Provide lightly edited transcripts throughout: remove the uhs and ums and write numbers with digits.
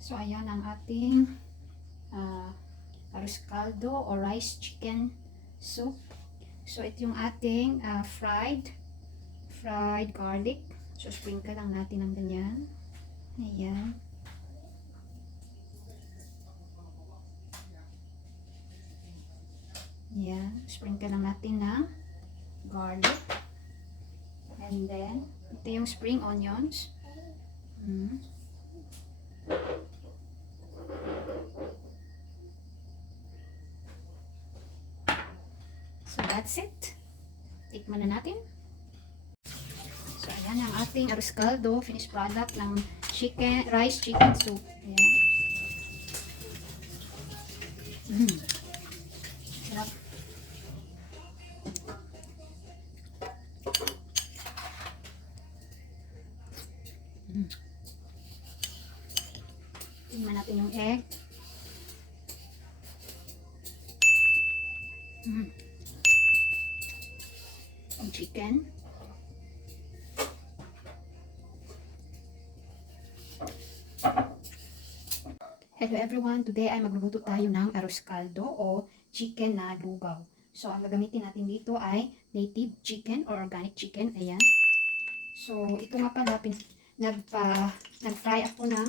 So, ayan ang ating arroz caldo or rice chicken soup. So, ito yung ating fried garlic. So, sprinkle lang natin ng ganyan. Ayan. Ayan. Sprinkle lang natin ng garlic. And then, ito yung spring onions. So, that's it. Tikman na natin. So, ayan ang ating arroz caldo, finished product ng rice chicken soup. Ayan. Sarap. Tingnan natin yung egg. Yung chicken. Hello everyone, today ay magluluto tayo ng arroz caldo o chicken na lugaw. So, ang gagamitin natin dito ay native chicken or organic chicken. Ayan. So, ito nga pala, nag-fry ako ng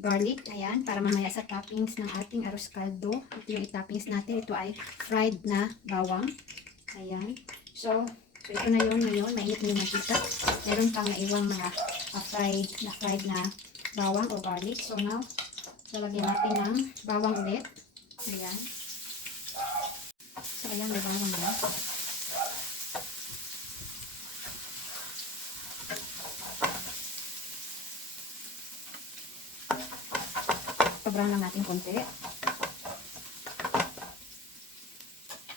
garlic. Ayan, para mamaya sa toppings ng ating arroz caldo. Ito yung i-toppings natin. Ito ay fried na bawang. Ayan. So ito na yun ngayon. Mainit na yung makita. Meron pang naiwang mga fried na bawang o garlic. So now, lalagyan natin ng bawang ulit. Ayan. So ayan, may bawang na. Brown lang natin konti.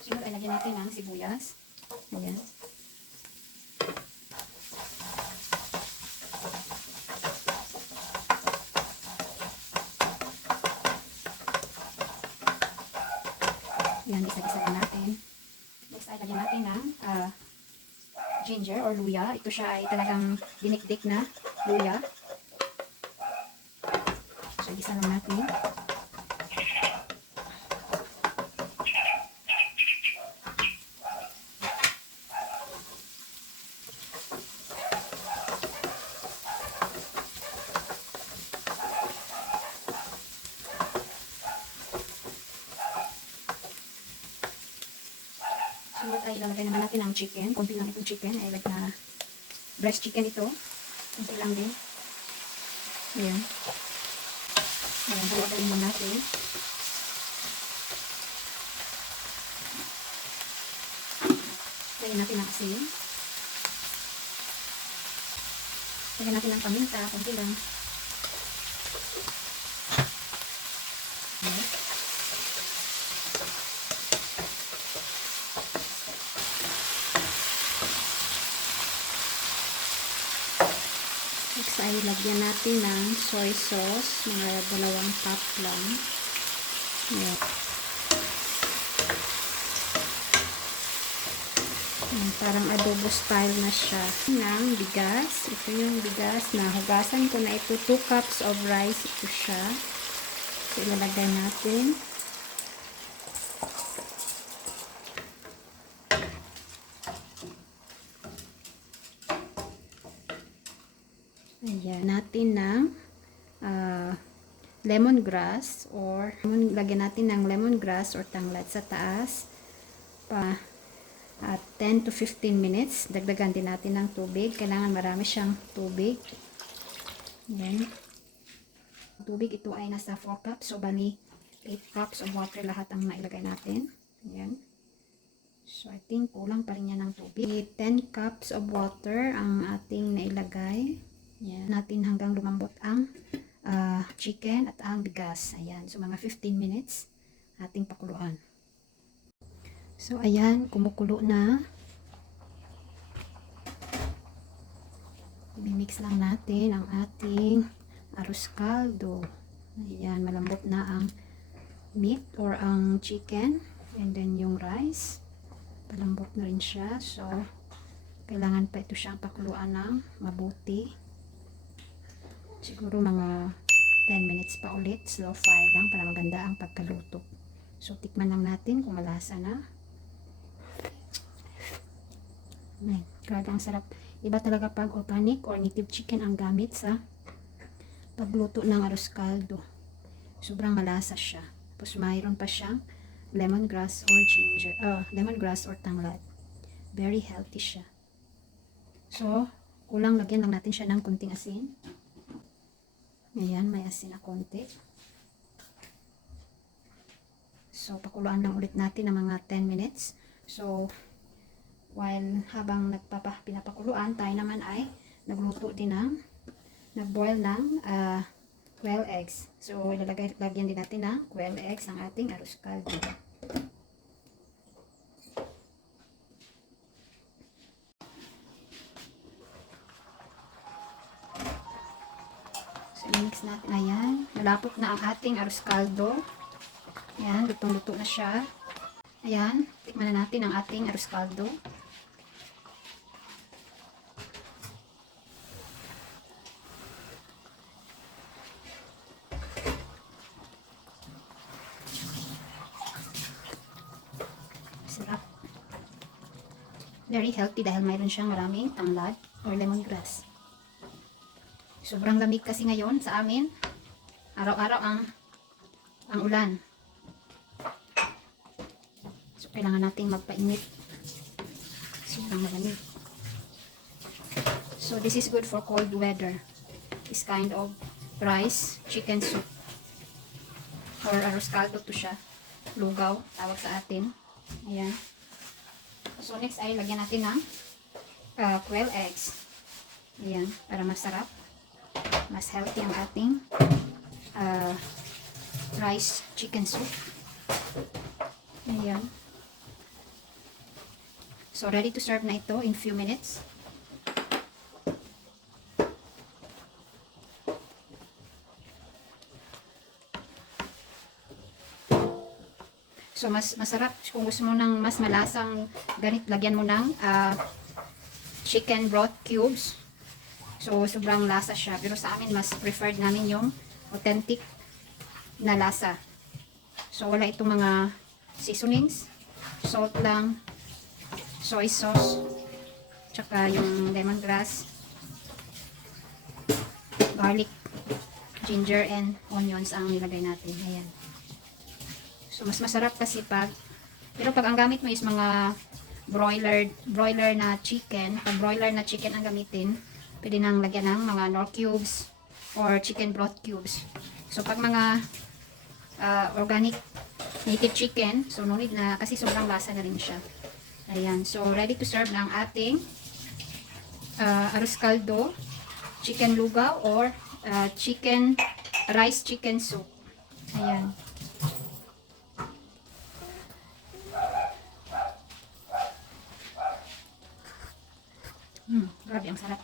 Sunod ay lagyan natin ng sibuyas. Ayan. Ayan, isa-isa lang natin. Next ay lagyan natin ng ginger or luya. Ito siya ay talagang dinikdik na luya. So, isa lang natin. Sunod ay lalagay naman natin ang chicken. Kunti lang itong chicken. Ay like na breast chicken ito. Kunti lang din. Ayan. Ayan, halagay naman natin. Lagyan natin ang asin. Lagyan natin ang paminta, kunti lang. Okay. Next ay lagyan natin ng soy sauce, mga 2 cup lang. Ayan. Parang adobo style na siya. Ng bigas. Ito yung bigas na hugasan ko na ito. 2 cups of rice. Ito siya. So, ilalagay natin. Ayan. Natin ng lemongrass or lagyan natin ng lemongrass or tanglad sa taas. At 10 to 15 minutes. Dagdagan din natin ng tubig. Kailangan marami siyang tubig. Ayan. Tubig ito ay nasa 4 cups. So, bali 8 cups of water lahat ang nailagay natin. Ayan. So, I think kulang pa rin yan ng tubig. 10 cups of water ang ating nailagay. Ayan. Natin hanggang lumambot ang chicken at ang bigas. Ayan. So, mga 15 minutes ating pakuluan. So, ayan, kumukulo na. I-mix lang natin ang ating arroz caldo. Ayan, malambot na ang meat or ang chicken. And then yung rice. Malambot na rin siya. So, kailangan pa ito siyang pakuluan ng mabuti. Siguro mga 10 minutes pa ulit. Slow fire lang para maganda ang pagkaluto. So, tikman lang natin kung malasa na. Ay, grabe ang sarap. Iba talaga pag organic or native chicken ang gamit sa pagluto ng arroz caldo. Sobrang malasa siya. Tapos mayroon pa siyang lemongrass or ginger. Lemongrass or tanglad. Very healthy siya. So, kulang lagyan lang natin siya ng kunting asin. Ayan, may asin na konti. So, pakuluan lang ulit natin ng mga 10 minutes. So, while habang pinapakuluan, tayo naman ay nagluto din ng nagboil ng 12 eggs. So, lagyan din natin ng 12 eggs ang ating arroz caldo. So, mix natin. Ayan. Malapot na ang ating arroz caldo. Ayan, lutong-luto na siya. Ayan, tikman na natin ang ating arroz caldo. Sarap. Very healthy dahil mayroon siyang maraming tanglad or lemongrass. Sobrang lamig kasi ngayon sa amin. Araw-araw ang ulan. So, kailangan nating magpainit. Sobrang malamig. So, this is good for cold weather. This kind of rice, chicken soup. Or arroz caldo to siya. Lugaw, tawag sa atin. Ayan. So, next ay lagyan natin ng 12 eggs. Ayan, para masarap. Mas healthy ang ating rice chicken soup. Ayan. So, ready to serve na ito in few minutes. So, mas masarap kung gusto mo ng mas malasang ganit, lagyan mo ng chicken broth cubes. So, sobrang lasa siya. Pero sa amin, mas preferred namin yung authentic na lasa. So, wala itong mga seasonings. Salt lang, soy sauce, tsaka yung lemongrass, garlic, ginger, and onions ang nilagay natin. Ayan. So, mas masarap kasi pero pag ang gamit mo is mga broiler na chicken, pag broiler na chicken ang gamitin, pwede nang lagyan ng mga nor cubes or chicken broth cubes. So, pag mga organic native chicken, so no need na, kasi sobrang lasa na rin siya. Ayan. So, ready to serve ng ating arroz caldo, chicken lugaw, or rice chicken soup. Ayan. Grabe, ang sarap.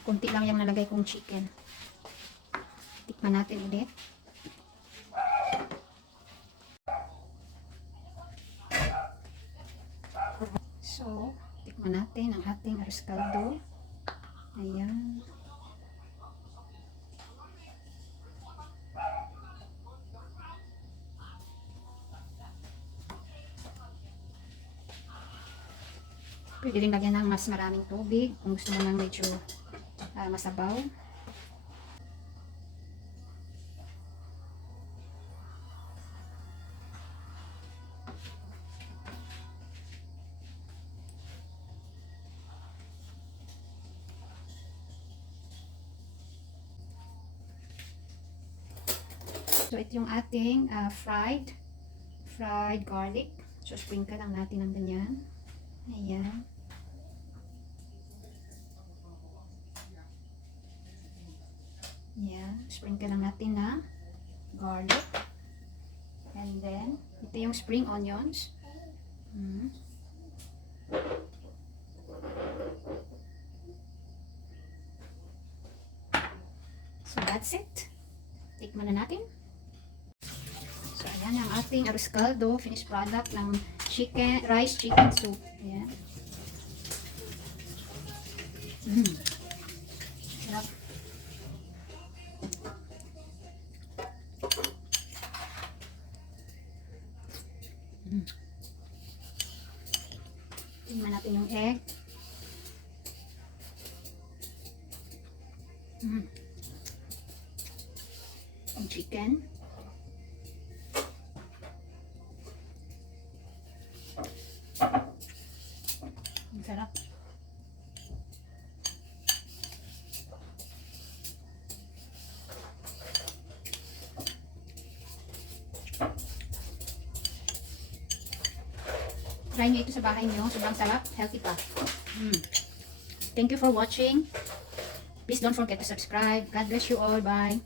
Kunti lang yung nalagay kong chicken. Tikman natin ulit. So, tikman natin ang ating arroz caldo. Ayan. Pwede rin lagyan ng mas maraming tubig kung gusto mo ng medyo masabaw. So, ito yung ating fried garlic. So, sprinkle lang natin ng ganyan. Ayan. Ayan. Sprinkle lang natin na garlic. And then, ito yung spring onions. So, that's it. Tikman na natin. So, ayan ang ating arroz caldo, finished product ng rice chicken soup. Ayan. Sarap. Ang chicken. Ang sarap. Try nyo ito sa bahay nyo. Sobrang sarap. Healthy pa. Thank you for watching. Please don't forget to subscribe. God bless you all. Bye.